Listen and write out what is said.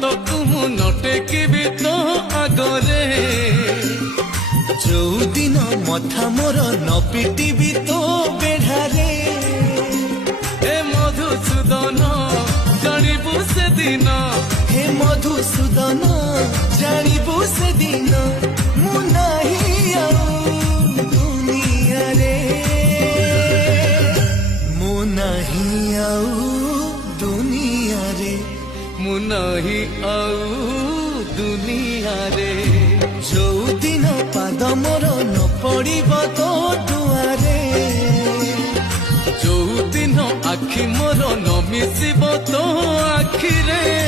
ହାତକୁ ମୁଁ ନଟେକିବି ତୋ ଆଗରେ। ଯୋଉଦିନ ମଥା ମୋର ନ ପିଟିବି ତୋ ବେଢ଼ାରେ। ହେ ମଧୁସୂଦନ ଜାଣିବୁ ସେଦିନ, ହେ ମଧୁସୂଦନ ଜାଣିବୁ ସେଦିନ ମୁଁ ନାହିଁ ଆଉ ଦୁନିଆରେ। ମୁଁ ନାହିଁ ଆଉ ଦୁନିଆରେ। ମୁଁ ନାହିଁ ଆଉ ଦୁନିଆରେ। ଯୋଉଦିନ ପାଦ ମୋର ନ ପଡ଼ିବ ତୋ ଦୁଆରେ। ଯୋଉଦିନ ଆଖି ମୋର ନ ମିଶିବ ତୋ ଆଖିରେ।